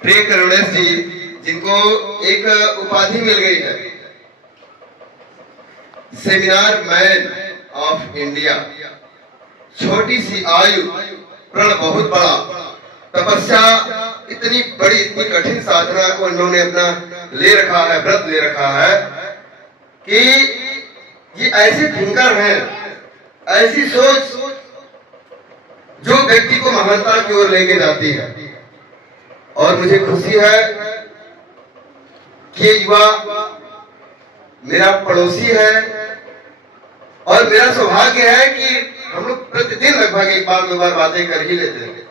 प्रिय करुणेश जी, जिनको एक उपाधि मिल गई है, सेमिनार मैन ऑफ इंडिया। छोटी सी आयु, प्रण बहुत बड़ा, तपस्या इतनी बड़ी, इतनी कठिन साधना को इन्होंने अपना ले रखा है, व्रत ले रखा है कि ये ऐसे थिंकर हैं, ऐसी सोच जो व्यक्ति को महानता की ओर लेके जाती है। और मुझे खुशी है कि युवा मेरा पड़ोसी है और मेरा सौभाग्य है कि हम लोग प्रतिदिन लगभग एक बार दो बार बातें कर ही लेते हैं।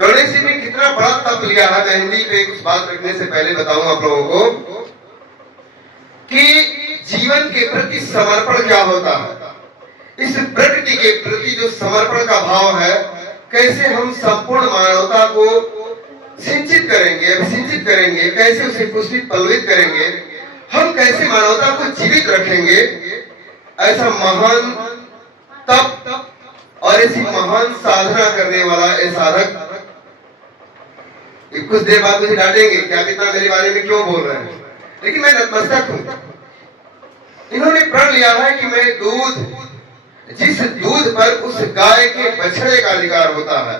गणेश जी ने कितना बड़ा तप लिया है। मैं हिंदी पे कुछ बात रखने से पहले बताऊं आप लोगों को कि जीवन के प्रति समर्पण क्या होता है। इस प्रकृति के प्रति जो समर्पण का भाव है, कैसे हम संपूर्ण मानवता को सिंचित करेंगे, अभिसिंचित करेंगे, कैसे उसे पुष्पित पल्लवित करेंगे, हम कैसे मानवता को जीवित रखेंगे, ऐसा महान तप और ऐसी महान साधना करने वाला ये साधक कुछ देर बाद मुझे डांटेंगे कि आप इतना मेरे बारे में क्यों बोल रहे हैं, लेकिन मैं नतमस्तक हूं। इन्होंने प्रण लिया है कि मैं दूध, जिस दूध पर उस गाय के बछड़े का अधिकार होता है,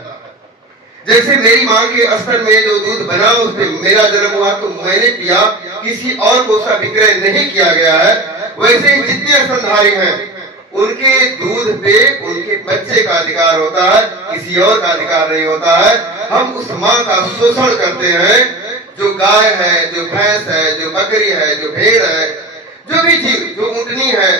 जैसे मेरी मां के स्तन में जो दूध बना उसमें मेरा जन्म हुआ तो मैंने पिया, किसी और को उसका विक्रय नहीं किया गया है, वैसे जितने स्तनधारी हैं उनके दूध पे उनके बच्चे का अधिकार होता है, किसी और का अधिकार नहीं होता है। हम उस मां का शोषण करते हैं। जो गाय है, जो भैंस है, जो बकरी है, जो भेड़ है, जो भी जीव, जो ऊंटनी है,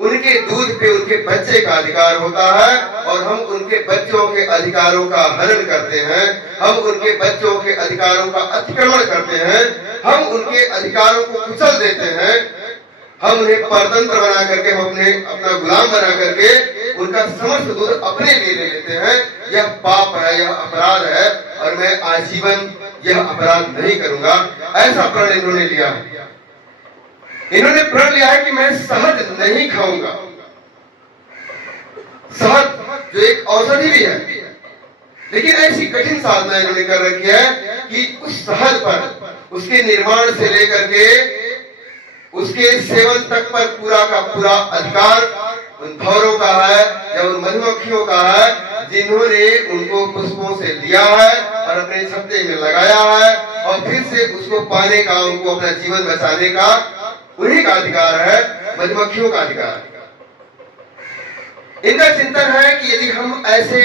उनके दूध पे उनके बच्चे का अधिकार होता है और हम उनके बच्चों के अधिकारों का हनन करते हैं, हम उनके बच्चों के अधिकारों का अतिक्रमण करते हैं, हम उनके अधिकारों को कुचल देते हैं, हम उन्हें परतंत्र बना करके, हम उन्हें अपना गुलाम बना करके उनका समस्त दूध अपने लिए ले लेते हैं। यह पाप है, यह अपराध है और मैं आजीवन यह अपराध नहीं करूंगा। ऐसा प्रण इन्होंने लिया है। इन्होंने प्रण लिया है कि मैं शहद नहीं खाऊंगा। शहद जो एक औषधि भी है, लेकिन ऐसी कठिन साधना इन्होंने कर रखी है कि उस शहद पर, उसके निर्माण से लेकर के उसके सेवन तक पर पूरा का पूरा अधिकार उन भौरों का है या उन मधुमक्खियों का है, जिन्होंने उनको पुष्पों से लिया है और अपने छत्ते में लगाया है और फिर से उसको पाने का, उनको अपना जीवन बचाने का उन्हीं का अधिकार है, मधुमक्खियों का अधिकार। इनका चिंतन है कि यदि हम ऐसे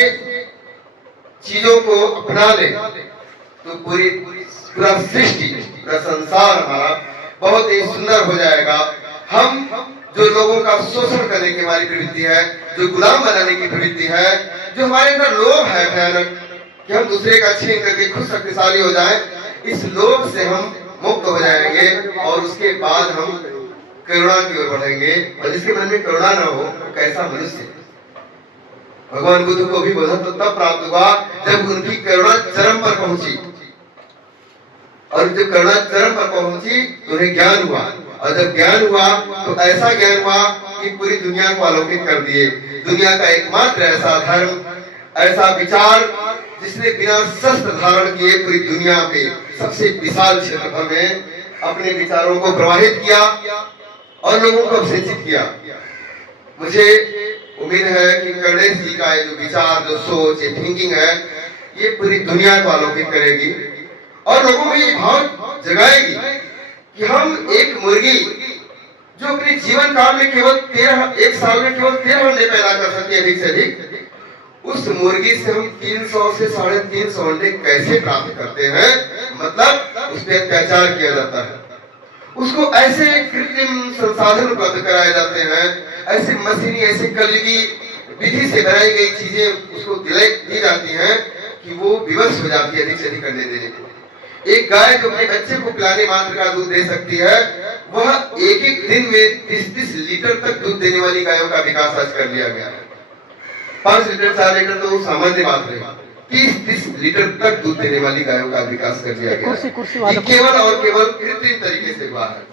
चीजों को अपना लें तो पूरा सृष्टि, पूरा संसार हमारा बहुत ही सुंदर हो जाएगा। हम जो लोगों का शोषण करने की हमारी प्रवृत्ति है, जो गुलाम बनाने की प्रवृत्ति है, जो हमारे अंदर लोभ है भयानक कि हम दूसरे का छीन करके खुद शक्तिशाली हो जाएं, इस लोभ से हम मुक्त हो जाएंगे और उसके बाद हम करुणा की ओर बढ़ेंगे। और जिसके मन में करुणा न हो तो कैसा मनुष्य। भगवान बुद्ध को भी बोधा तो तब प्राप्त हुआ जब उनकी करुणा चरम पर पहुंची, और जब करुणा चरम पर पहुंची तो उन्हें ज्ञान हुआ, और जब ज्ञान हुआ तो ऐसा ज्ञान हुआ कि पूरी दुनिया को आलोकित कर दिए। दुनिया का एकमात्र ऐसा धर्म, ऐसा विचार जिसने बिना शस्त्र धारण किए पूरी दुनिया पे सबसे विशाल क्षेत्रफल में अपने विचारों को प्रवाहित किया और लोगों को अभिषेचित किया। मुझे उम्मीद है कि गणेश जी का जो विचार, जो सोच, ये थिंकिंग है, ये पूरी दुनिया को आलोकित करेगी और लोगों में ये भाव जगाएगी कि हम एक मुर्गी जो अपने जीवन काल में केवल 1 साल में केवल 13 अंडे पैदा कर सकती है अधिक से अधिक, उस मुर्गी से हम 300 से 350 अंडे कैसे प्राप्त करते हैं। मतलब उस पर अत्याचार किया जाता है, उसको ऐसे कृत्रिम संसाधन उपलब्ध कराए जाते हैं, ऐसे मशीनी, ऐसे कलयुगी विधि से बनाई गई चीजें उसको दी जाती हैं कि वो विवश हो जाती है अधिक से अधिक अंडे देने को। एक गाय जो अपने बच्चे को पिलाने मात्र का दूध दे सकती है, वह एक एक दिन में 30-30 लीटर तक दूध देने वाली गायों का विकास आज कर लिया गया है। 5 लीटर 4 लीटर तो सामान्य बात है, 30-30 लीटर तक दूध देने वाली गायों का विकास कर लिया गया है। केवल और केवल कृत्रिम तरीके से हुआ है।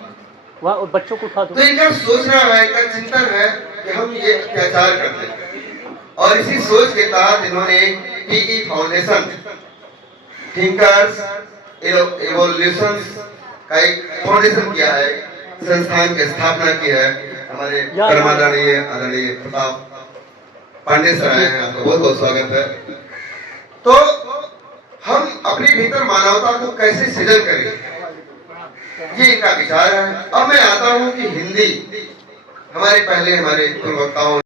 वहाँ बच्चों को उठा दो। तो इनका सोचना है, इनका चिंतन है कि हम ये अत्याचार करते हैं, और इसी सोच के तहत इन्होंने पीई फाउंडेशन थिंकर्स एवोल्यूशन का एक फाउंडेशन किया है, संस्थान की स्थापना की है। हमारे परमादरणीय आदरणीय प्रताप पांडे सर आए हैं, आपका बहुत बहुत स्वागत है। तो हम अपने भीतर मानवता को कैसे सृजन करें, ये इनका विचार है। अब मैं आता हूं कि हिंदी हमारे पूर्व वक्ताओं